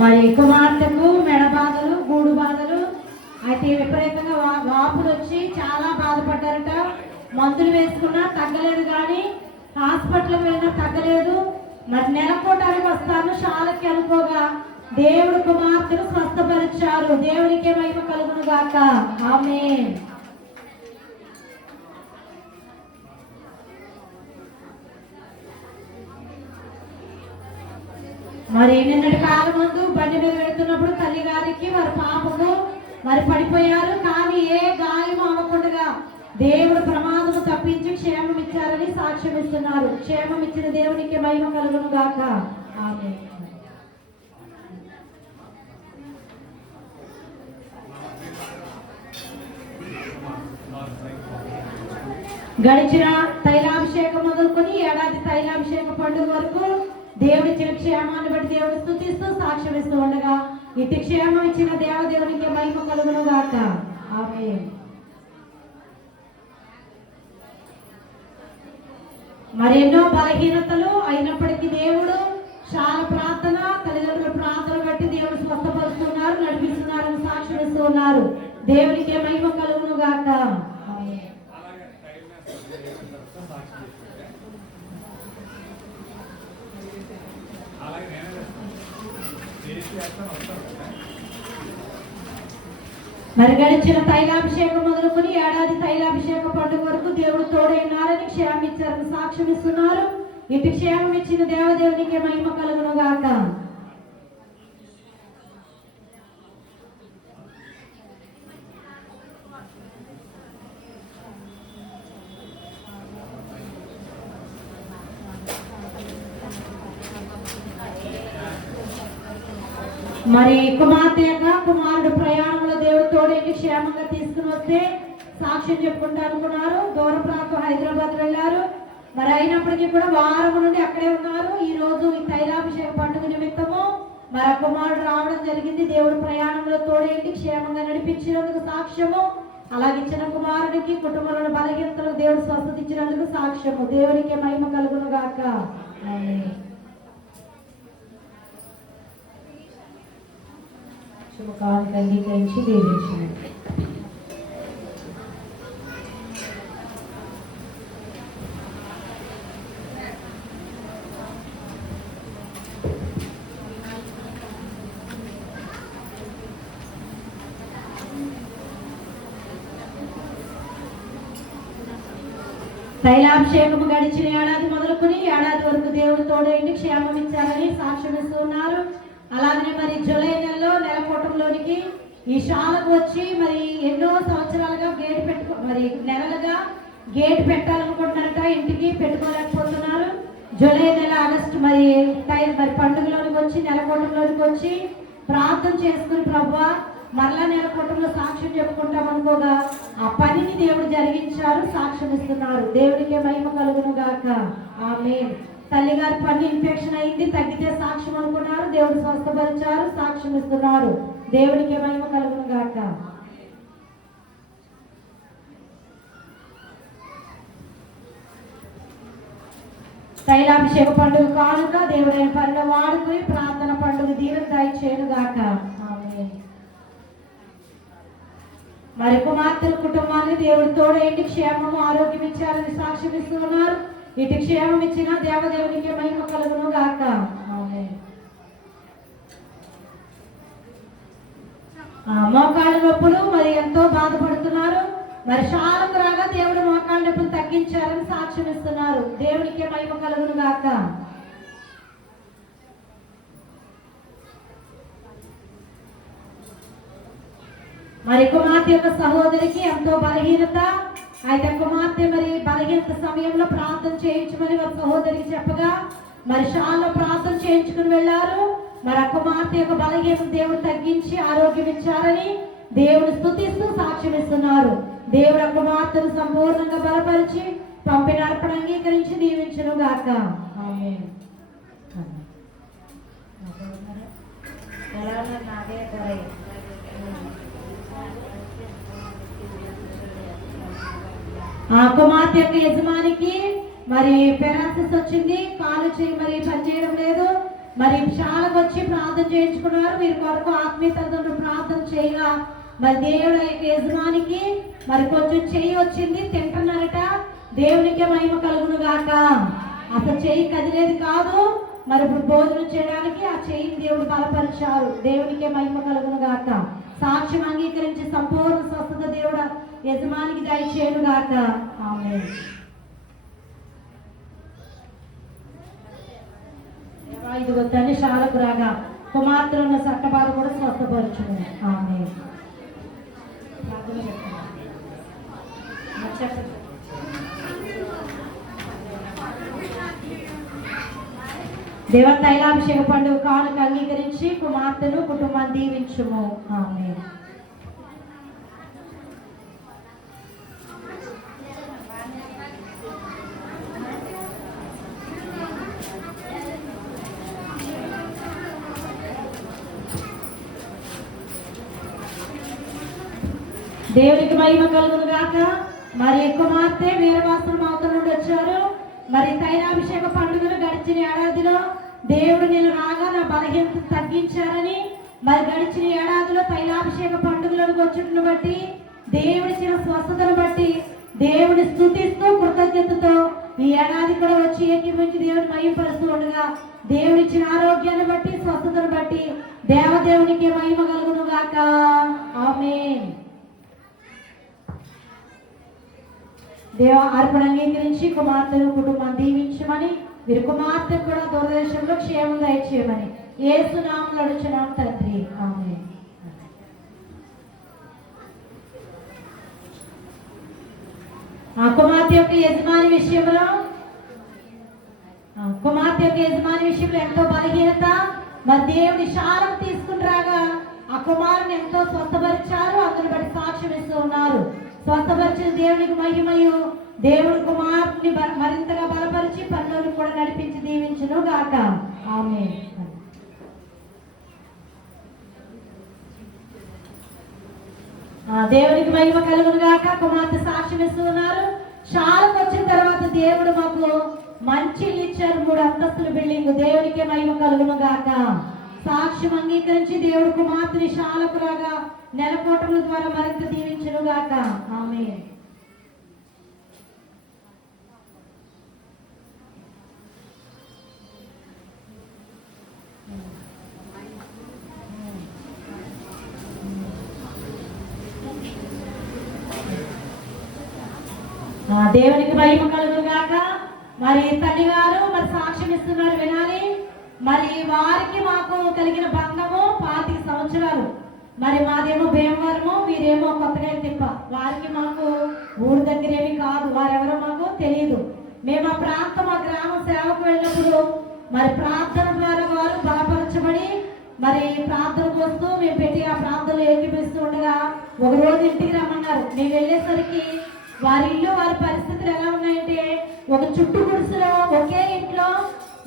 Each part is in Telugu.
మరి కుమార్తెకు మెడ బాధలు, గూడు బాధలు అయితే విపరీతంగా వాపులు వచ్చి చాలా బాధపడ్డారట. మందులు వేసుకున్నా తగ్గలేదు, కానీ హాస్పిటల్కి వెళ్ళినా తగ్గలేదు. మరి నెలకోటానికి వస్తాను శాలకి అనుకోగా దేవుడు కుమార్తెను స్వస్థపరిచారు. దేవునికే మహిమ కలుగును గాక. ఆమేన్. మరి నిన్నటి కాలం ముందు బండి మీద వెళ్తున్నప్పుడు తల్లి గారికి వారి పాపకు మరి పడిపోయారు, కానీ ఏ గాయం అవ్వకుండా దేవుడు ప్రమాదము తప్పించి క్షేమం ఇచ్చారని సాక్ష్యం ఇస్తున్నారు. క్షేమం ఇచ్చిన దేవునికి మహిమ కలుగును గాక. ఆమేన్. గడిచిన తైలాభిషేకం మొదలుకొని ఏడాది తైలాభిషేక పండుగ వరకు దేవుడిచ్చిన క్షేమాన్ని బట్టి దేవుడు స్తుతిస్తూ సాక్ష్యం ఇస్తూ ఉండగా ఇటు క్షేమం ఇచ్చిన దేవదేవునికి మహిమ కలుగును గాక. ఆమేన్. మరెన్నో బలహీనతలు అయినప్పటికీ దేవుడు చాలా ప్రార్థన, తల్లిదండ్రుల ప్రార్థన బట్టి దేవుడు స్వస్థపరుస్తున్నారు, నడిపిస్తున్నారని సాక్ష్యం ఇస్తూ ఉన్నారు. దేవునికి మహిమ కలుగును గాక. మరి గడిచిన తైలాభిషేకం మొదలుకొని ఏడాది తైలాభిషేక పండుగ వరకు దేవుడు తోడైనారని క్షేమం ఇచ్చారని సాక్ష్యం ఇస్తున్నారు. ఇటు క్షేమం ఇచ్చిన దేవదేవునికి మహిమ కలుగును గాక. మరి కుమార్తె కుమారుడు ప్రయాణంలో దేవుడు తోడేంటి క్షేమంగా తీసుకుని వస్తే సాక్ష్యం చెప్పుకుంటా అనుకున్నారు. దూర ప్రాంతం హైదరాబాద్ వెళ్ళారు. మరి అయినప్పటికీ కూడా వారం నుండి అక్కడే ఉన్నారు. ఈ రోజు ఈ తైలాభిషేక పండుగ నిమిత్తము మరి కుమారుడు రావడం జరిగింది. దేవుడు ప్రయాణంలో తోడేంటి క్షేమంగా నడిపించినందుకు సాక్ష్యము, అలాగే చిన్న కుమారుడికి కుటుంబంలో బలహీనతలకు దేవుడు స్వస్థత ఇచ్చినందుకు సాక్ష్యము. దేవునికి మహిమ కలుగును గాక. శుభకార్యాన్ని అంగీకరించి దీవించండి. తైలాభిషేకము గడిచిన ఏడాది మొదలుకొని ఏడాది వరకు దేవుడు తోడేంటి క్షేమం ఇచ్చారని సాక్ష్యం ఇస్తున్నారు. అలాగనే మరి జూలై నెలలో నెలకోటంలోనికి ఈ శాలకు వచ్చి మరి ఎన్నో సంవత్సరాలుగా నెలలుగా గేట్ పెట్టాలనుకుంటున్నారట. ఇంటికి పెట్టుకోలేకపోతున్నారు. జూలై నెల ఆగస్టు మరి పండుగలోనికి వచ్చి నెలకోటంలోనికి వచ్చి ప్రార్థన చేసుకుని ప్రభువా మరలా నెలకోటంలో సాక్ష్యం చెప్పుకుంటాం అనుకోగా ఆ పనిని దేవుడు జరిగించారు, సాక్ష్యం ఇస్తున్నారు. దేవుడికే మహిమ కలుగును గాక. ఆమేన్. తల్లిగారి పన్ను ఇన్ఫెక్షన్ అయింది, తగ్గితే సాక్ష్యం అనుకున్నారు. దేవుడు స్వస్థపరిచారు, సాక్ష్యం ఇస్తున్నారు. దేవుడికి మహిమ కలుగును గాక. తైలాభిషేక పండుగ కానుక దేవుడైన పనిలో వాడుకుని ప్రార్థన పండుగ దీవెన దయచేయను గాక. మరి కుమార్తెల కుటుంబాన్ని దేవుడు తోడేంటి క్షేమము ఆరోగ్యం ఇచ్చారని సాక్ష్యం ఇస్తున్నారు. ఇటు క్షేమం ఇచ్చిన దేవదేవునికి మహిమ కలుగును గాక. మోకాళ్ళ నొప్పులు మరి ఎంతో బాధపడుతున్నారు. మరి శాలకు రాగా దేవుడు మోకాళ్ళ నొప్పులు తగ్గించారని సాక్ష్యం ఇస్తున్నారు. దేవునికి మహిమ కలుగును గాక. మరి కుమార్తె యొక్క సహోదరికి ఎంతో బలహీనత, అయితే కుమార్తె మరి బలహీనత సమయంలో ప్రార్థన చేయించమని వారి సహోదరికి చెప్పగా మరి షాల్లో ప్రార్థన చేయించుకుని వెళ్ళారు. మరి ఆ కుమార్తె యొక్క బలహీనత దేవుడు తగ్గించి ఆరోగ్యం ఇచ్చారని దేవుడు స్తుతిస్తూ సాక్ష్యం ఇస్తున్నారు. దేవుడు ఆ కుమార్తెను సంపూర్ణంగా బలపరిచి పంపిన అర్పణ అంగీకరించి దీవించును గాక. ఆమేన్. ఆ కుమార్తె యొక్క యజమానికి మరి పెరాసిస్ వచ్చింది, కాలు చేయి మరి పనిచేయడం లేదు. మరి శాలకు వచ్చి ప్రార్థన చేయించుకున్నారు. వీరి కొరకు ఆత్మీయ తల్లిదండ్రులు ప్రార్థన చేయగా మరి దేవుడు యజమానికి మరి కొంచెం చెయ్యి వచ్చింది, తింటున్నారట. దేవునికే మహిమ కలుగును గాక. అసలు చెయ్యి కదిలేదు కాదు, మరి ఇప్పుడు భోజనం చేయడానికి ఆ చెయ్యిని దేవుడు బలపరిచారు. దేవునికే మహిమ కలుగును గాక. సాక్ష్యం అంగీకరించి సంపూర్ణ స్వస్థత దేవుడు యజమానికి దయచేయను గాక. ఆమేన్. ఇదిగో తల్లి శాలకు రాగా కుమార్తెలు ఉన్న సట్టబాధ కూడా స్వస్థపరచును. ఆమేన్. దేవ తైలాభిషేక పండుగ కానుక అంగీకరించి కుమార్తెను కుటుంబాన్ని దీవించుము. ఆమేన్. దేవునికి మహిమ కలుగును గాక. మరి కుమార్తె వీరవాసులు మాత నుండి వచ్చారు. మరి తైలాభిషేక పండుగలు గడిచిన ఏడాదిలో దేవుడు నేను రాగా నా బలహీనత తగ్గించారని, మరి గడిచిన ఏడాదిలో తైలాభిషేక పండుగలను వచ్చుటను బట్టి దేవుడిచ్చిన స్వస్థతను బట్టి దేవుని స్తుతిస్తూ కృతజ్ఞతతో ఈ ఏడాది కూడా వచ్చి ఏకీభవించి దేవుని మహిమపరుస్తూ ఉండగా దేవుడిచ్చిన ఆరోగ్యాన్ని బట్టి స్వస్థతను బట్టి దేవదేవునికి మహిమ కలుగును గాక. ఆమేన్. దేవ అర్పణ అంగీకరించి కుమార్తెను కుటుంబాన్ని దీవించమని, వీరి కుమార్తె కూడా దూరదేశంలో క్షేమం దయచేయమని యేసు నామములో అడుగుచున్నాం తండ్రి. ఆమేన్. ఆ కుమార్తె యొక్క యజమాని విషయంలో ఎంతో బలహీనత. మరి దేవుడి శాలం తీసుకుని రాగా ఆ కుమారుని ఎంతో స్వస్థపరిచారు. అందుని బట్టి సాక్ష్యం ఇస్తూ ఉన్నారు. స్వస్థపరిచిన దేవునికి మహిమయు. దేవుడి కుమారుని మరింతగా బలపరిచి పనులను కూడా నడిపించి దీవించును గాక. ఆమేన్. దేవునికి మహిమ కలుగును గాక. కుమార్తె సాక్ష్యం ఇస్తూ ఉన్నారు. శాలకు వచ్చిన తర్వాత దేవుడు మాకు మంచి ఇల్లు ఇచ్చారు, 3 అంతస్తుల బిల్డింగ్. దేవునికే మహిమ కలుగును గాక. సాక్ష్యం అంగీకరించి దేవుడు కుమార్తెని శాలకు రాగా నెలకోటముల ద్వారా మరింత దీవించును గాక. ఆమేన్. దేవునికి మహిమ కలుగును గాక. మరి తల్లి గారు మరి సాక్ష్యం ఇస్తున్నారు, వినాలి. మరి వారికి మాకు కలిగిన బంధము 25 సంవత్సరాలు. మరి మాదేమో భీమవరము, వీరేమో కొత్తగా తిప్ప. వారికి మాకు ఊరి దగ్గర ఏమి కాదు, వారెవరో మాకు తెలియదు. మేము ఆ ప్రాంతం ఆ గ్రామ సేవకు వెళ్ళినప్పుడు మరి ప్రార్థన ద్వారా వారు బలపరచబడి మరి ప్రార్థనకు వస్తూ మేము పెట్టి ఆ ప్రార్థనలు ఏకీపిస్తూ ఉండగా ఒక రోజు ఇంటికి రమ్మన్నారు. మేము వెళ్ళేసరికి వారి ఇల్లు వారి పరిస్థితులు ఎలా ఉన్నాయంటే, ఒక చుట్టు గుడిసెలో ఒకే ఇంట్లో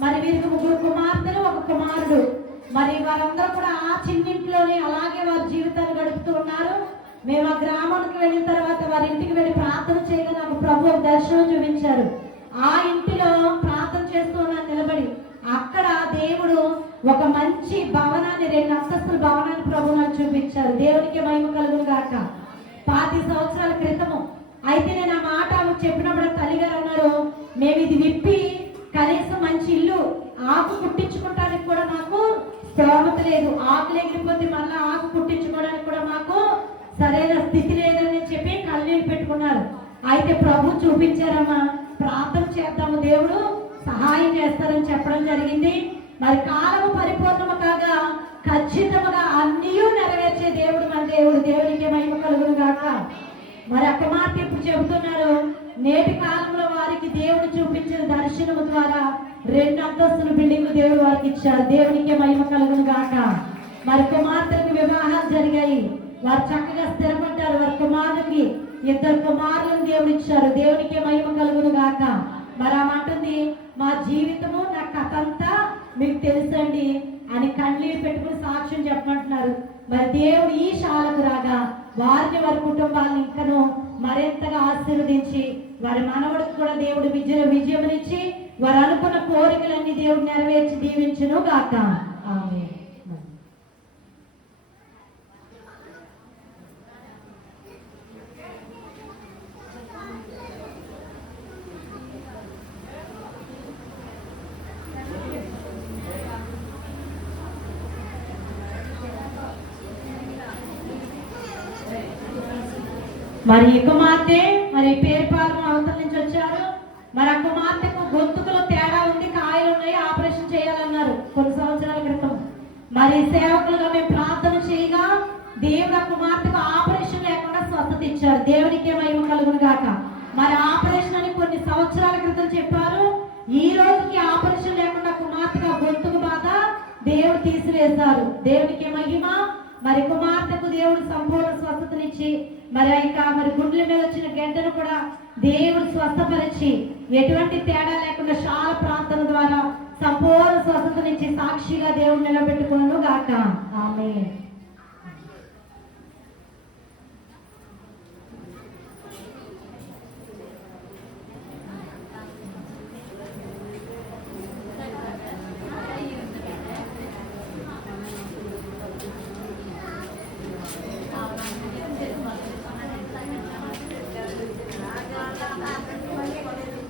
మరి వీరికి 3 కుమార్తెలు 1 కుమారుడు. మరి వారందరూ కూడా ఆ చిన్నింట్లోనే అలాగే వారి జీవితాన్ని గడుపుతూ ఉన్నారు. మేము ఆ గ్రామానికి వెళ్ళిన తర్వాత వారి ఇంటికి వెళ్ళి ప్రార్థన చేయగా నాకు ప్రభు దర్శనం చూపించారు. ఆ ఇంటిలో ప్రార్థన చేస్తూ ఉన్నాను నిలబడి. అక్కడ దేవుడు ఒక మంచి భవనాన్ని, 2 అంతస్తుల భవనాన్ని ప్రభు నాకు చూపించారు. దేవునికి మహిమ కలుగును గాక. 25 సంవత్సరాల క్రితము. అయితే నేను ఆ మాట చెప్పినప్పుడు తల్లిగారు అన్నారు, మేము ఇది విప్పి కనీసం మంచి ఇల్లు ఆకు కుట్టించుకోవడానికి కూడా మాకు స్తోమత లేదు. ఆకులు ఎగిరిపోతే మళ్ళీ ఆకు కుట్టించుకోవడానికి కూడా మాకు సరైన స్థితి లేదని చెప్పి కళ్ళనీళ్ళు పెట్టుకున్నారు. అయితే ప్రభు చూపించారమ్మా, ప్రార్థన చేద్దాము, దేవుడు సహాయం చేస్తారని చెప్పడం జరిగింది. మరి కాలము పరిపూర్ణము కాగా ఖచ్చితంగా అన్నీ నెరవేర్చే దేవుడు మన దేవుడు. దేవునికి మహిమ కలుగును గాక. మరి అక్క మాట ఇప్పుడు చెబుతున్నారు, నేటి కాలంలో వారికి దేవుడు చూపించిన దర్శనము ద్వారా 2 అంతస్తుల బిల్డింగ్ దేవుడు వారికి ఇచ్చారు. దేవునికి మహిమ కలుగును గాక. మరి కుమార్తెలకు వివాహాలు జరిగాయి, వారు చక్కగా స్థిరపడ్డారు. వారి కుమారుడికి 2 కుమారులను దేవుడు ఇచ్చారు. దేవునికి మహిమ కలుగును గాక. మరి ఆ మాటంది, మా జీవితము నా కథ అంతా మీకు తెలుసండి అని కన్నీళ్ళు పెట్టుకుని సాక్ష్యం చెప్పమంటున్నారు. మరి దేవుడు ఈ శాలకు రాగా వారిని వారి కుటుంబాలను ఇంకను మరింతగా ఆశీర్వదించి వారి మనవడికి కూడా దేవుడు విజయమునిచ్చి వారు అనుకున్న కోరికలన్నీ దేవుడు నెరవేర్చి దీవించును గాక. ఆమేన్. మరి ఈ కుమార్తె మరి పేరుపాలెం అవతల నుంచి వచ్చారు. మరి ఆ కుమార్తెకు గొంతుకులో తేడా ఉంది, కాయలు ఉన్నాయి, ఆపరేషన్ చేయాలన్నారు కొన్ని సంవత్సరాల క్రితం. మరి సేవకులుగా మేము ప్రార్థన చేయగా దేవుడు ఆ కుమార్తెకు ఆపరేషన్ లేకుండా స్వస్థత ఇచ్చారు. దేవునికే మహిమ కలుగును గాక. మరి ఆపరేషన్ అని కొన్ని సంవత్సరాల క్రితం చెప్పారు. ఈ రోజుకి ఆపరేషన్ లేకుండా కుమార్తెగా గొంతుకు బాధ దేవుడు తీసివేశారు. దేవునికే మహిమ. మరి కుమార్తెకు దేవుడు సంపూర్ణ స్వస్థతనిచ్చి మరి మరి గుండెల మీద వచ్చిన గంటను కూడా దేవుడు స్వస్థపరిచి ఎటువంటి తేడా లేకుండా చాలా ప్రార్థన ద్వారా సంపూర్ణ స్వస్థతనిచ్చి సాక్షిగా దేవుడు నిలబెట్టుకును గాక. ఆమేన్.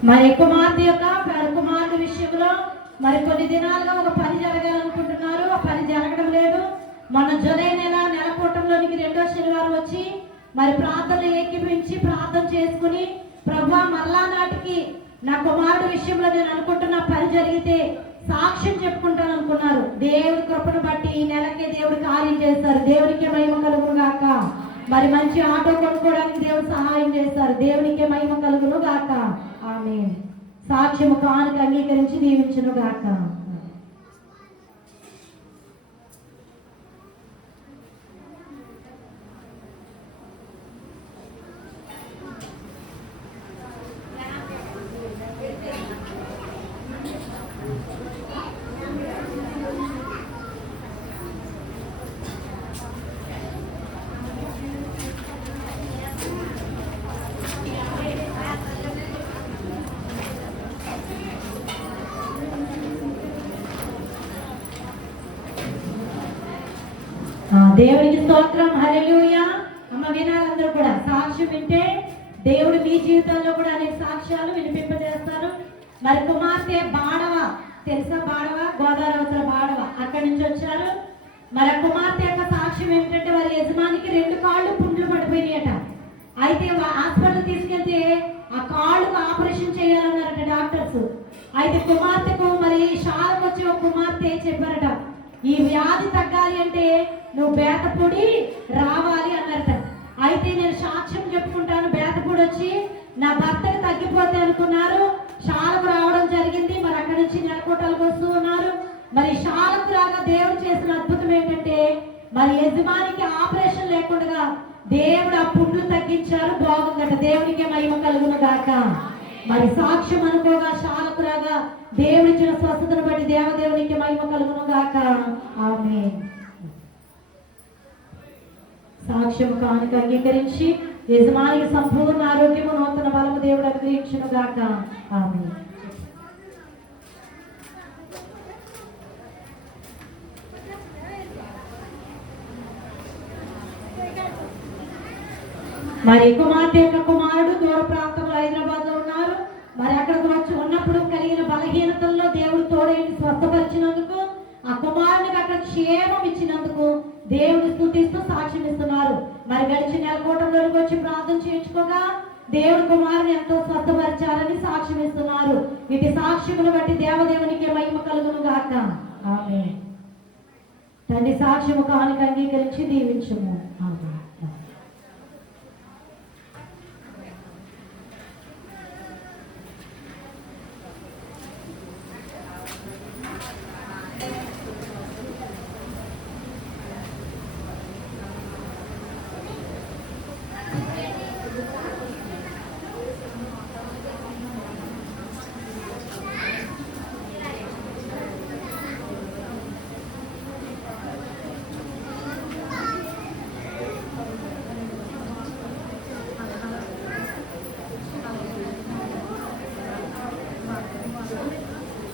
మరి కుమార్తె యొక్క కుమార్తె విషయంలో మరి కొన్ని దినాలుగా ఒక పని జరగాలనుకుంటున్నారు. ఆ పని జరగడం లేదు. మన జూలై నెల కూటంలోనికి 2వ శనివారం వచ్చి మరి ప్రార్థనలు ఏకీభవించి ప్రార్థన చేసుకుని ప్రభువా మరలా నాటికి నా కుమారుడు విషయంలో నేను అనుకుంటున్న పని జరిగితే సాక్ష్యం చెప్పుకుంటాను అనుకున్నారు. దేవుడి కృపను బట్టి ఈ నెలకే దేవుడు కార్యం చేస్తారు. దేవునికి మహిమ కలుగును గాక. మరి మంచి ఆటో కొనుక్కోవడానికి దేవుడు సహాయం చేస్తారు. దేవునికే మహిమ కలుగును గాక. ఆమేన్. సాక్ష్యము కానుక అంగీకరించి దీవించును గాక. దేవునికి స్తోత్రం. హల్లెలూయా. అమ్మ వినాలందరూ కూడా సాక్ష్యం వింటే దేవుడు మీ జీవితంలో కూడా అనేక సాక్ష్యాలు వినిపింపజేస్తారు. మరి కుమార్తె బాడవ తెలుసా? బాడవ గోదావరి అవతల బాడవ, అక్కడి నుంచి వచ్చారు. మరి ఆ కుమార్తె యొక్క సాక్ష్యం ఏమిటంటే వారి యజమానికి 2 కాళ్ళు పుండ్లు పడిపోయినాయట. అయితే హాస్పిటల్ తీసుకెళ్తే ఆ కాళ్ళకు ఆపరేషన్ చేయాలన్నారట డాక్టర్స్. అయితే కుమార్తెకు మరి షాలకు వచ్చి ఒక కుమార్తె చెప్పారట, ఈ వ్యాధి తగ్గాలి అంటే నువ్వు బేతపొడి రావాలి అన్నారట. అయితే నేను సాక్ష్యం చెప్పుకుంటాను, బేతపొడి వచ్చి నా భర్తకు తగ్గిపోతే అనుకున్నారు. షాలకు రావడం జరిగింది. మరి అక్కడి నుంచి నెలకోటాలకు వస్తూ ఉన్నారు. మరి షాలకు రాగా దేవుడు చేసిన అద్భుతం ఏంటంటే మరి యజమానికి ఆపరేషన్ లేకుండా దేవుడు ఆ పుండ్లు తగ్గించారు. బాగుందట. దేవునికే మహిమ కలుగును గాక. మరి సాక్ష్యం అనుకోగా షాలకు రాగా దేవుడిచ్చిన స్వస్థతను బట్టి దేవదేవునికి మహిమ కలుగును గాక. ఆమేన్. సాక్ష్యం కానుక అంగీకరించి యజమానికి సంపూర్ణ ఆరోగ్యము నూతన బలము దేవుడు అనుగ్రహించును గాక. ఆమేన్. మరి కుమార్తె యొక్క కుమారుడు దూర ప్రాంతంలో హైదరాబాద్ లో ఉన్నారు. మరి అక్కడికి వచ్చి ఉన్నప్పుడు కలిగిన బలహీనతల్లో దేవుడు తోడేంటి స్వస్థపరిచినందుకు, ఆ కుమారునికి అక్కడ క్షేమం ఇచ్చినందుకు దేవుడు స్తుతిస్తూ సాక్ష్యం ఇస్తున్నారు. మరి గడిచిన నెలకోటంలోకి వచ్చి ప్రార్థన చేయించుకోగా దేవుడు కుమారుని ఎంతో స్వస్థపరిచారని సాక్ష్యం ఇస్తున్నారు. ఇటు సాక్ష్యమును బట్టి దేవదేవునికి మహిమ కలుగును గాక. ఆమేన్. తండ్రి సాక్ష్యము కానుక అంగీకరించి దీవించుము. ఆమేన్.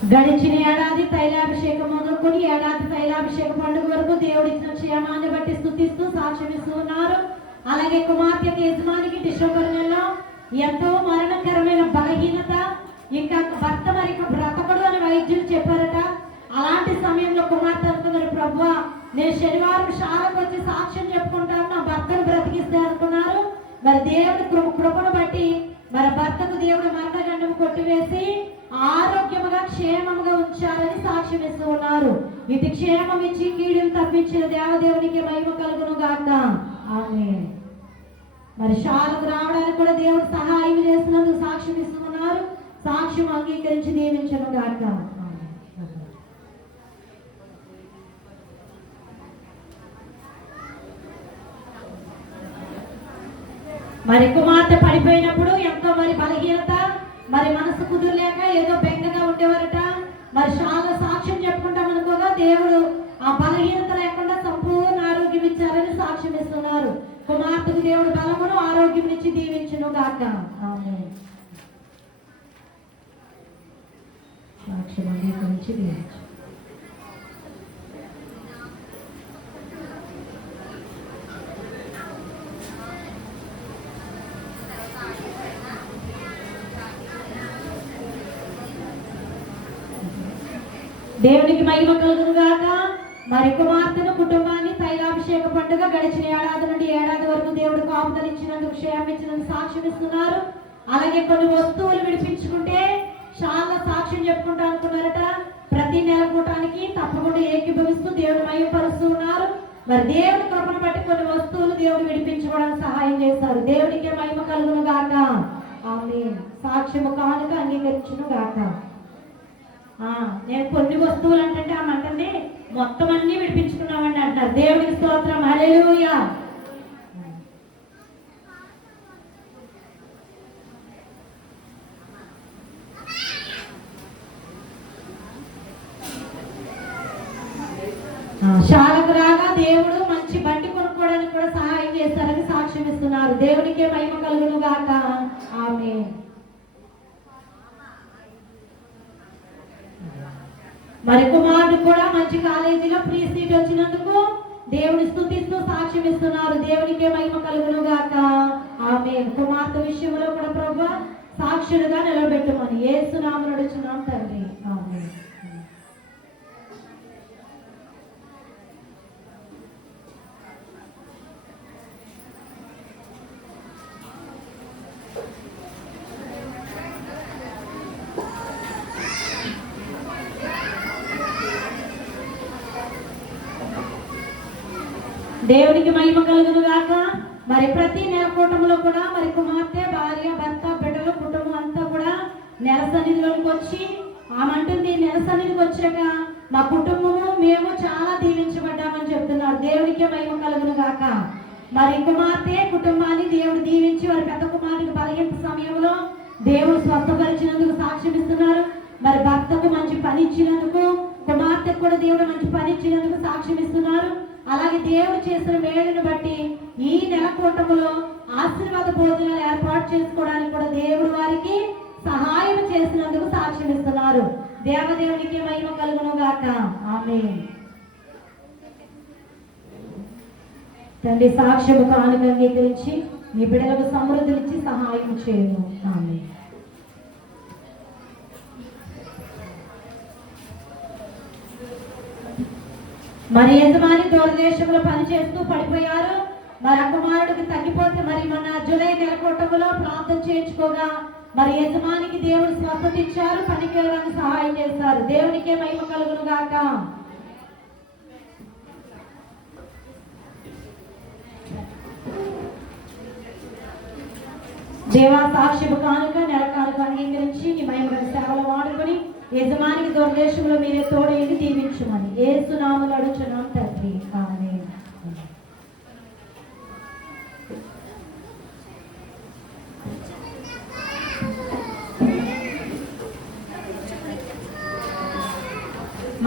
గడిచిన ఏడాది తైలాభిషేకం మొదలుకొని ఏడాది తైలాభిషేక పండుగ వరకు దేవుడు ఇచ్చిన క్షేమాన్ని బట్టి స్తుతిస్తూ సాక్ష్యం ఇస్తూ ఉన్నారు. అలాగే కుమార్తెకి యజమానికి డిసెంబర్ నెలలో ఎంతో మరణకరమైన బలహీనత, ఇంకా భర్త మరి బ్రతకడు అని వైద్యులు చెప్పారట. అలాంటి సమయంలో కుమార్తె అనుకున్నారు, ప్రభువా నేను శనివారం శాలకు వచ్చి సాక్ష్యం చెప్పుకుంటాను, నా భర్తను బ్రతికిస్తే అనుకున్నారు. మరి దేవుడి కృపను బట్టి మరి భర్తకు దేవుడు మరణగండం కొట్టివేసి ఆరోగ్యముగా క్షేమముగా ఉంచారని సాక్ష్యం ఇస్తూ ఉన్నారు. ఇది క్షేమం ఇచ్చి కీడును తప్పించిన దేవదేవునికి మహిమ కలుగును గాక. ఆమేన్. మరి శాలకు రావడానికి కూడా దేవుడు సహాయం చేస్తున్నందుకు సాక్ష్యం ఇస్తూ ఉన్నారు. సాక్ష్యం అంగీకరించి నియమించను గాక. మరి కుమార్తె పడిపోయినప్పుడు ఎంతో మరి బలహీనత, మరి మనసు కుదురలేక ఏదో బెంగగా ఉండేవారట. మరి చాలా సాక్ష్యం చెప్పుకుంటాం అనుకోగా దేవుడు ఆ బలహీనత లేకుండా సంపూర్ణ ఆరోగ్యం ఇచ్చారని సాక్ష్యం ఇస్తున్నారు. కుమార్తెకు దేవుడు బలమును ఆరోగ్యం ఇచ్చి దీవించును గాక. ఆమేన్. సాక్ష్యం అంగీకరించి దీవించు. దేవునికి మహిమ కలుగును గాక. మరి కుమార్తెను కుటుంబాన్ని తైలాభిషేక పండుగ గడిచిన ఏడాది నుండి ఏడాది వరకు దేవుడు కాపుదలిచ్చినందుకు క్షేమించినందుకు సాక్ష్యం ఇస్తున్నారు. అలాగే కొన్ని వస్తువులు విడిపించుకుంటే చాలా సాక్ష్యం చెప్పుకుంటా అనుకున్నారట. ప్రతి నెల కూటానికి తప్పకుండా ఏకీభవిస్తూ దేవుడు మహిమపరుస్తూ ఉన్నారు. మరి దేవుడి కృపను బట్టి కొన్ని వస్తువులు దేవుడు విడిపించుకోవడానికి సహాయం చేశారు. దేవుడికి మహిమ కలుగును గాక. ఆమేన్. సాక్ష్యము కానుక అంగీకరించును గాక. నేను కొన్ని వస్తువులు అంటే ఆమంటే మొత్తం అన్ని విడిపించుకున్నామని అంటారు. దేవుడికి స్తోత్రం. హల్లెలూయా. శాలకు రాగా దేవుడు మంచి బండి కొనుక్కోవడానికి కూడా సహాయం చేస్తారని సాక్ష్యం ఇస్తున్నారు. దేవునికే మహిమ కలుగును గాక. ఆమేన్. మరి కుమారుడు కూడా మంచి కాలేజీలో ఫ్రీ సీట్ వచ్చినందుకు దేవుని స్తుతిస్తూ సాక్ష్యం ఇస్తున్నారు. దేవునికే మహిమ కలుగును గాక. ఆమేన్. కుమార్తె విషయంలో కూడా ప్రభువా సాక్షులుగా నిలబెట్టుమని యేసు నామమున అడుగుచున్నాం తండ్రి. ఆమేన్. దేవునికి మహిమ కలుగును గాక. మరి ప్రతి నెల కూటములో కూడా మరి కుమార్తె, భార్య, భర్త, బిడ్డలు, కుటుంబం అంతా కూడా నెల సన్నిధిలోకి వచ్చి ఆమంటుంది, నెల సన్నిధికి వచ్చాక మా కుటుంబము మేము చాలా దీవించబడ్డామని చెప్తున్నారు. దేవునికి మహిమ కలుగును గాక. మరి కుమార్తె కుటుంబాన్ని దేవుడు దీవించి వారి పెద్ద కుమారుడికి బలహీన సమయంలో దేవుడు స్వస్థపరిచినందుకు సాక్ష్యం ఇస్తున్నారు. మరి భర్తకు మంచి పని ఇచ్చినందుకు, కుమార్తెకు కూడా దేవుడు మంచి పని ఇచ్చినందుకు సాక్ష్యం ఇస్తున్నారు. అలాగే దేవుడు చేసిన మేలును బట్టి ఈ నెల కూటములో ఆశీర్వాద భోజనాలు ఏర్పాటు చేసుకోవడానికి కూడా దేవుడు వారికి సహాయం చేసినందుకు సాక్ష్యం ఇస్తున్నారు. దేవదేవునికి మహిమ కలుగును గాక. ఆమేన్. తండ్రి సాక్ష్యము కానుక అంగీకరించి నీ బిడ్డలకు సమృద్ధినిచ్చి సహాయం చేయను. ఆమేన్. మరి యజమాని దూరదేశంలో పనిచేస్తూ పడిపోయారు. మరి ఆ కుమారుడికి తగ్గిపోతే మరి మన జూలై నెల కూటములో ప్రార్థన చేయించుకోగా మరి యజమానికి దేవుడు స్వస్థత ఇచ్చారు, పనికి వెళ్ళడానికి సహాయం చేస్తారు. దేవునికే మహిమ కలుగును గాక. దేవా సాక్ష్యము కానుక నెల కానుక అంగీకరించి నీ మహిమ సేవలు వాడుకొని యజమానికి దూరదేశంలో మీరే తోడేది దీవించమని యేసు నామములో అడుగుచున్నాం తండ్రి. ఆమేన్.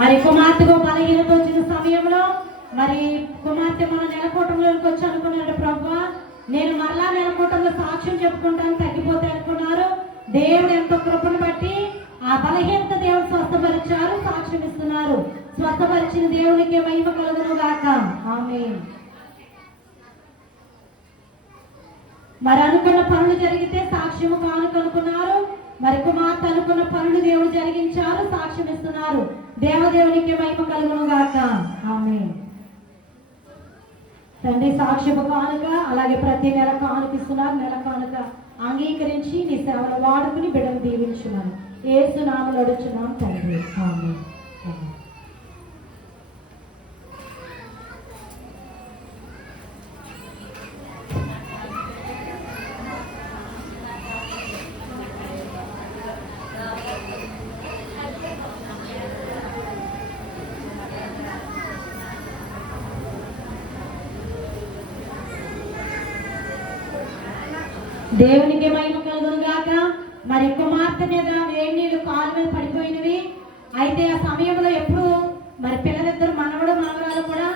మరి కుమార్తెకు బలహీనత వచ్చిన సమయంలో మరి కుమార్తె మన నెలకూటంలోకి వచ్చి అనుకున్నాడు, ప్రభువా నేను మరలా నెలకూటంలో సాక్ష్యం చెప్పుకుంటాను తగ్గిపోతే అనుకున్నారు. దేవుడు ఎంతో కృపను బట్టి ఆ బలహీనత దేవుడు స్వస్థపరిచారు, సాక్ష్యం ఇస్తున్నారు. స్వస్థపరిచిన దేవునికి మహిమ కలుగును గాక. ఆమేన్. మరి అనుకున్న పనులు జరిగితే సాక్ష్యము కానుకనుకున్నారు. మరి కుమార్తె అనుకున్న పనులు దేవుడు జరిగించారు, సాక్ష్యం ఇస్తున్నారు. దేవదేవునికి మహిమ కలుగును గాక. ఆమేన్. తండ్రి సాక్ష్యము కానుక అలాగే ప్రతి నెల కానుకిస్తున్నారు. నెల కానుక అంగీకరించి నీ సేవలు వాడుకుని బిడ్డలు దీవించున్నాను. యేసు నామములో అడుగుచున్నాం తండ్రి. ఆమేన్. దేవునికి మహిమ కలుగును గాక. మరి కుమార్తె మీద వేడి నీళ్ళు కాలు మీద పడిపోయినవి. అయితే ఆ సమయంలో ఎప్పుడు మరి పిల్లలిద్దరు మనవడు మనవరాలు కూడా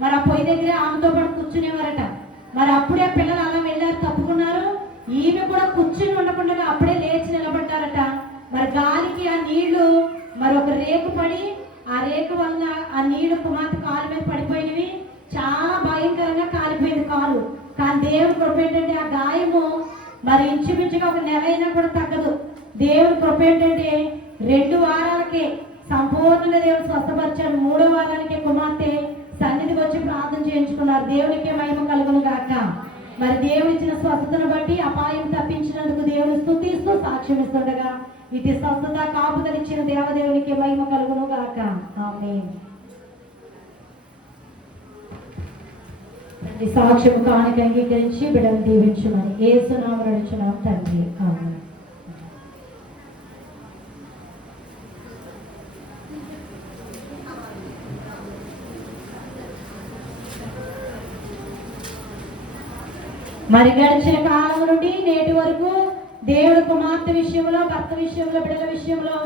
మరి ఆ పొయ్యి దగ్గర ఆమెతో పాటు కూర్చునేవారట. మరి అప్పుడే పిల్లలు అలా వెళ్ళారు, తప్పుకున్నారు. ఈమె కూడా కూర్చుని ఉండకుండా అప్పుడే లేచి నిలబడ్డారట. మరి గాలికి ఆ నీళ్లు మరి ఒక రేకు పడి ఆ రేకు వల్ల ఆ నీళ్లు కుమార్తె కాలు మీద పడిపోయినవి. చాలా భయంకరంగా కాలిపోయింది కాలు. కానీ దేవుడు కృప ఏంటంటే ఆ గాయము మరి ఇంచుమించుగా ఒక నెల అయినా కూడా తగ్గదు. దేవుడు కృప ఏంటంటే 2 వారాలకే సంపూర్ణంగా దేవుడు స్వస్థపరిచాడు. 3వ వారానికే కుమార్తె సన్నిధికి వచ్చి ప్రార్థన చేయించుకున్నారు. దేవునికే మహిమ కలుగును గాక. మరి దేవుడు ఇచ్చిన స్వస్థతను బట్టి అపాయం తప్పించినందుకు దేవుడు స్తుతిస్తూ సాక్ష్యం ఇస్తుండగా ఇది స్వస్థత కాపుదలు ఇచ్చిన దేవదేవునికి మహిమ కలుగును గాక. ఆమేన్. సాక్ష్యము కానుక అంగీకరించి బిడ్డలు దీవించుమని యేసు నామములో అడుగుచున్నాం తండ్రి. ఆమేన్. మరి గడిచిన కాలం నుండి నేటి వరకు దేవుడు కుమార్తె విషయంలో, భర్త విషయంలో, బిడ్డల విషయంలో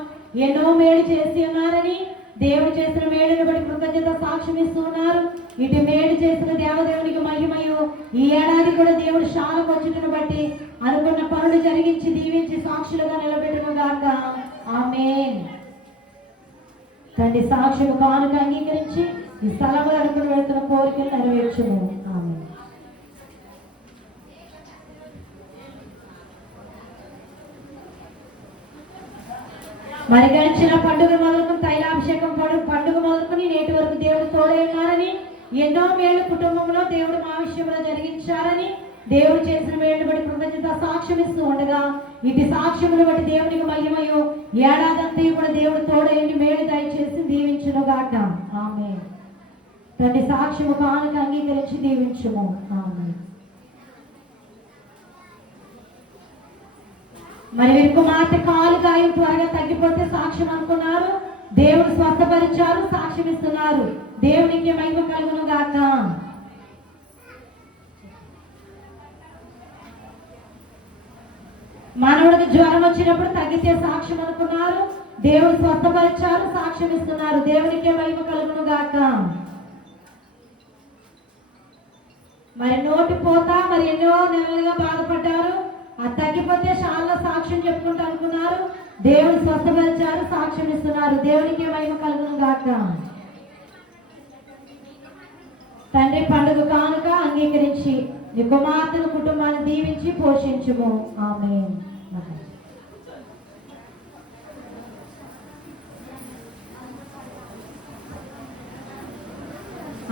ఎన్నో మేలు చేసి ఉన్నారని దేవుడు చేసిన మేలును బట్టి కృతజ్ఞత సాక్ష్యం ఇస్తున్నారు. ఇటు మేలు చేసిన దేవదేవునికి మహిమయు. ఈ ఏడాది కూడా దేవుడు శాలకు వచ్చుటను బట్టి అనుకున్న పనులు జరిగించి దీవించి సాక్షులుగా నిలబెట్టును గాక. ఆమేన్. తండ్రి సాక్ష్యము కానుక అంగీకరించి ఈ స్థలంలో అనుకుని వెళ్తున్న కోరికలు నెరవేర్చును. ఆమేన్. మరి గడిచిన పండుగ మొదలుకొని తైలాభిషేకం పండుగ మొదలుకొని నేటి వరకు దేవుడు తోడై ఉన్నారని, ఎన్నో మేలు కుటుంబంలో దేవుడు మా విషయంలో జరిగించారని దేవుడు చేసిన మేలు బట్టి కృతజ్ఞత సాక్ష్యం ఇస్తూ ఉండగా ఇటు సాక్ష్యములు బట్టి దేవునికి మహిమయు. ఏడాదంతా కూడా దేవుడు తోడైండి మేలు దయచేసి దీవించును గాక. ఆమేన్. తండ్రి సాక్ష్యము కానుక అంగీకరించి దీవించుము. ఆమేన్. మరి వీరి కుమార్తె కాలు గాయం త్వరగా తగ్గిపోతే సాక్ష్యం అనుకున్నారు. దేవుడు స్వస్థపరిచారు, సాక్ష్యం ఇస్తున్నారు. దేవునికి మహిమ కలుగును గాక. మనవుడికి జ్వరం వచ్చినప్పుడు తగ్గితే సాక్ష్యం అనుకున్నారు. దేవుడు స్వస్థపరిచారు, సాక్ష్యం ఇస్తున్నారు. దేవునికి మహిమ కలుగును గాక. మరి నోటి పోత మరి ఎన్నో నెలలుగా బాధపడ్డారు. అది తగ్గిపోతే చాలా సాక్ష్యం చెప్పుకుంటూ అనుకున్నారు. దేవుడు స్వస్థపరిచారు, సాక్ష్యం ఇస్తున్నారు. దేవునికి మహిమ కలుగును గాక. తండ్రి పండుగ కానుక అంగీకరించి నీ కుమార్తెను కుటుంబాన్ని దీవించి పోషించుము. ఆమేన్.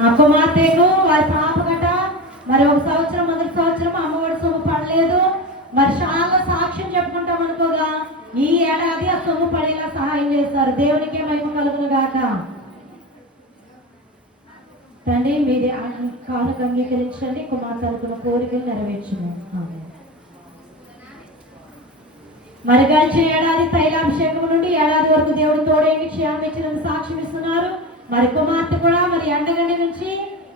ఆ కుమార్తెను వారి పాప గట మరి 1 సంవత్సరం మొదటి సంవత్సరం అమ్మఒడి సొమ్ము పడలేదు. మరి చాలా సాక్ష్యం చెప్పుకుంటాం అనుకోగా ఈ ఏడాది ఆ సొమ్ము పడేలా సహాయం చేస్తారు. దేవునికే మహిమ కలుగును గాక. తండ్రి మీది కానుక అంగీకరించండి. కుమార్తె అనుకున్న కోరికలు నెరవేర్చును. మరి గడిచిన ఏడాది తైలాభిషేకం నుండి ఏడాది వరకు దేవుడు తోడేమి క్షేమం ఇచ్చిన సాక్ష్యం ఇస్తున్నారు. మరి కుమార్తె కూడా మరి ఎండగండ నుంచి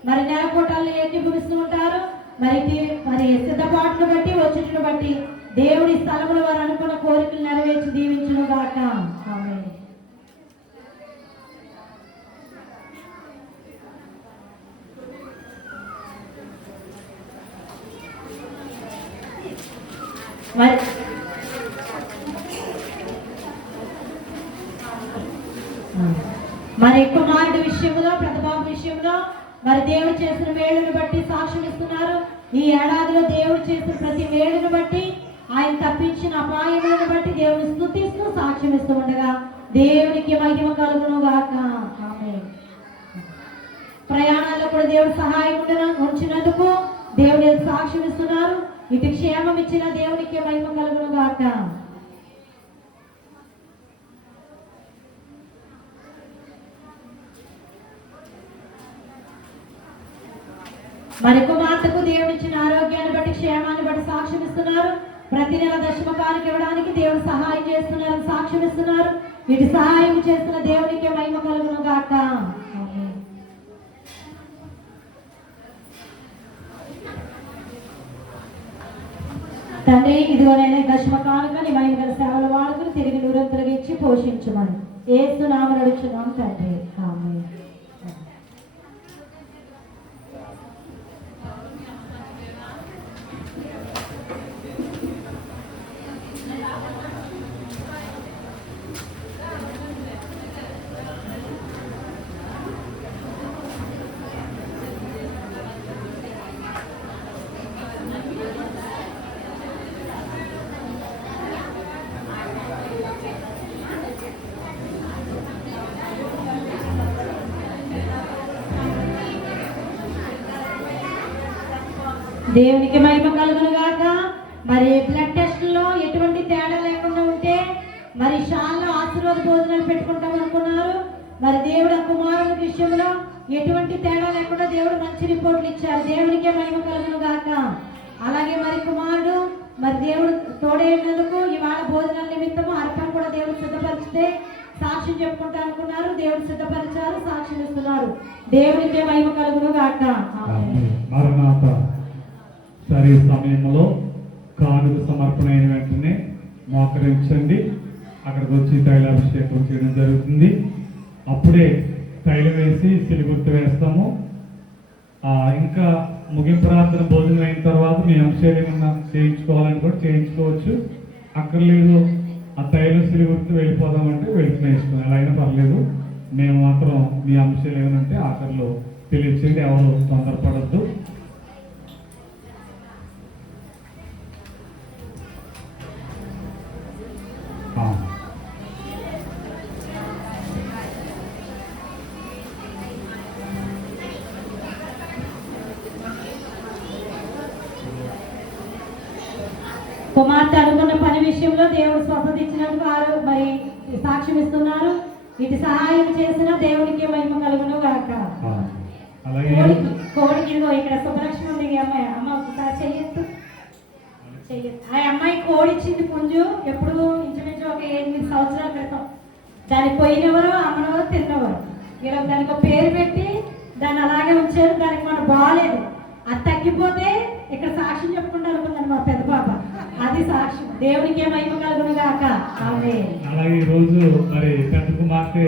మరి నెల పూటల్లో ఏకీభవిస్తూ ఉంటారు. మరి సిద్ధపాటును బట్టి వచ్చుటను బట్టి దేవుడి స్థలములు వారు అనుకున్న కోరికలు నెరవేర్చి దీవించును గాక. ఆమేన్. మరి కుమారుడి విషయంలో ప్రతిబాబు విషయంలో మరి దేవుడు చేసిన మేలును బట్టి సాక్ష్యం ఇస్తున్నారు. ఈ ఏడాదిలో దేవుడు చేసిన ప్రతి మేలును బట్టి, ఆయన తప్పించిన అపాయములను బట్టి దేవుని స్తుతిస్తూ సాక్ష్యం ఇస్తూ ఉండగా దేవునికి మహిమ కలుగును గాక. ఆమేన్. ప్రయాణాల్లో కూడా దేవుడు సహాయం ఉంచినందుకు దేవుడు సాక్ష్యం ఇస్తున్నారు. ఇటు క్షేమం ఇచ్చిన దేవునికి మహిమ కలుగును గాక. మరి కుమార్తెకు దేవుడు ఇచ్చిన ఆరోగ్యాన్ని బట్టి క్షేమాన్ని బట్టి సాక్ష్యం ఇస్తున్నారు. ప్రతి నెల దశమకానికి ఇవ్వడానికి దేవుడు సహాయం చేస్తున్నారు, సాక్ష్యం ఇస్తున్నారు. ఇటు సహాయం చేస్తున్న దేవునికి మహిమ కలుగును గాక. తండ్రి, ఇదిగో నేను దశమకానుకని మహిమ గల సేవల వాడుకుని తిరిగి నూరంతలుగా ఇచ్చి పోషించమని యేసు నామమున అడుగుచున్నాం తండ్రి. ఆమేన్. దేవునికి మహిమ కలుగును గాక. మరి బ్లడ్ టెస్ట్లో ఎటువంటి తేడా లేకుండా ఉంటే మరి షాల్లో ఆశీర్వాద భోజనాలు పెట్టుకుంటాం అనుకున్నారు. మరి దేవుడు ఆ కుమారుని విషయంలో ఎటువంటి తేడా లేకుండా దేవుడు మంచి రిపోర్ట్లు ఇచ్చారు. దేవునికే మహిమ కలుగును గాక. అలాగే మరి కుమారుడు మరి దేవుడు తోడైనందుకు ఇవాళ భోజనాల నిమిత్తము అర్పణ కూడా దేవుడు సిద్ధపరిస్తే సాక్ష్యం చెప్పుకుంటా అనుకున్నారు. దేవుడు సిద్ధపరిచారు, సాక్ష్యం ఇస్తున్నారు. దేవునికే మహిమ కలుగును గాక. సరి సమయంలో కానుక సమర్పణ అయిన వెంటనే మోకరించండి. అక్కడికి వచ్చి తైలాభిషేకం చేయడం జరుగుతుంది. అప్పుడే తైలం వేసి సిలిగుర్తు వేస్తాము. ఇంకా ముగింపు ప్రార్థన భోజనం అయిన తర్వాత మీ అంశాలు ఏమన్నా చేయించుకోవాలని కూడా చేయించుకోవచ్చు. అక్కర్లేదు ఆ తైలం సిలిగుర్తు వెళ్ళిపోదామంటే వెళ్ళిపోయిస్తాం, ఎలా అయినా పర్లేదు. మేము మాత్రం మీ అంశాలు ఏమనంటే ఆఖరిలో తెలియచేయండి, ఎవరు తొందరపడద్దు. కుమార్తె అనుకున్న పని విషయంలో దేవుడు స్వస్థత ఇచ్చినట్టు వారు మరి సాక్ష్యం ఇస్తున్నారు. ఇటు సహాయం చేసిన దేవునికి మహిమ కలుగును గాక. కోడికి ఇక్కడ సుబ్బలక్ష్మి ఉంది అమ్మాయి, అమ్మ ఒకసారి చెయ్యొద్దు. ఆ అమ్మాయి కోడిచ్చింది పుంజు, ఎప్పుడు ఇంచుమించు ఒక 8 సంవత్సరాల క్రితం. దాన్ని పోయినవరు అమ్మనవరు తిన్నవారు. ఇలా దానికి ఒక పేరు పెట్టి దాన్ని అలాగే ఉంచారు. దానికి మనం బాగాలేదు, అది తగ్గిపోతే ఇక్కడ సాక్ష్యం చెప్పుకుంటూ అనుకున్నాను మా పెద్ద పాప. అది సాక్ష్యం. దేవునికే మహిమ కలుగును గాక. ఆమేన్. అలాగే ఈ రోజు మరి పెద్ద కుమార్తె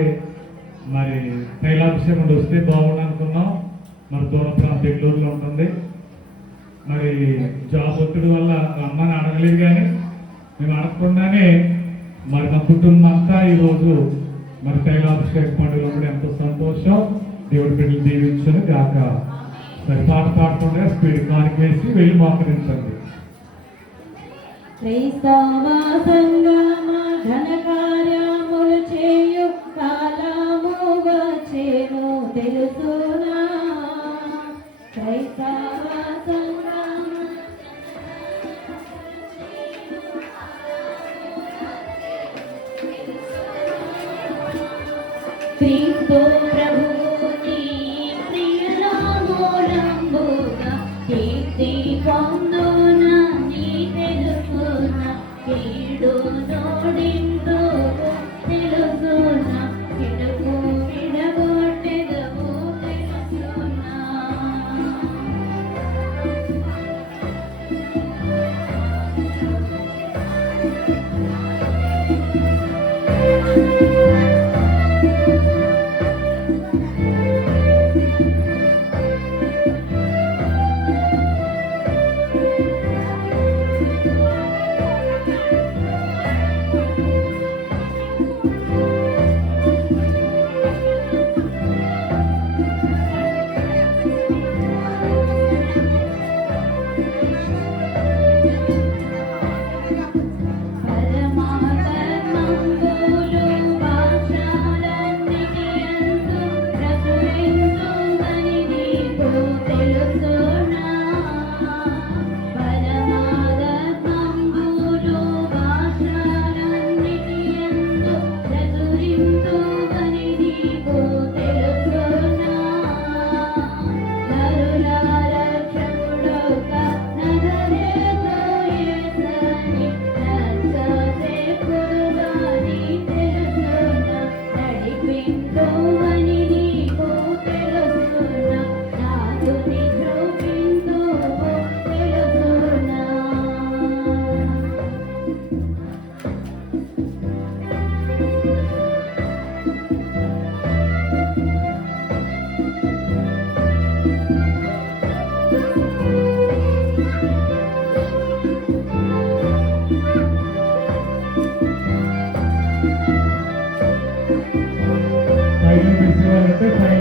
మరి తైలాభిషేకం వస్తే బాగుండు అనుకున్నాం. మరి దూర ప్రాంతం బెంగళూరులో ఉంటుంది. మరి జాబ్ ఒత్తిడి వల్ల అమ్మని అడగలేదు, కానీ మేము అడగకుండానే మరి మా కుటుంబం అంతా ఈరోజు మరి తైలాభిషేక పండుగలో కూడా ఎంతో సంతోషం. దేవుడి బిడ్డలు దీవించను గాక. సరి పాట పాడకుండా స్పీడ్ కానికి వేసి వెళ్ళి మోకరించండి. క్రైస్తవ సంగమ ఘన కార్యములు చేయు కాలము వచ్చెను తెలుసునా. క్రైస్తవ సంగమ క్రీస్తు ప్రభుని ప్రియనామోలంబుగా కీర్తి పొందున నీ తెలుసున. కీడు నోడింతో తెలుసున, కిడుకు విడగొట్టెదవు తెలుసున. లేకపోతే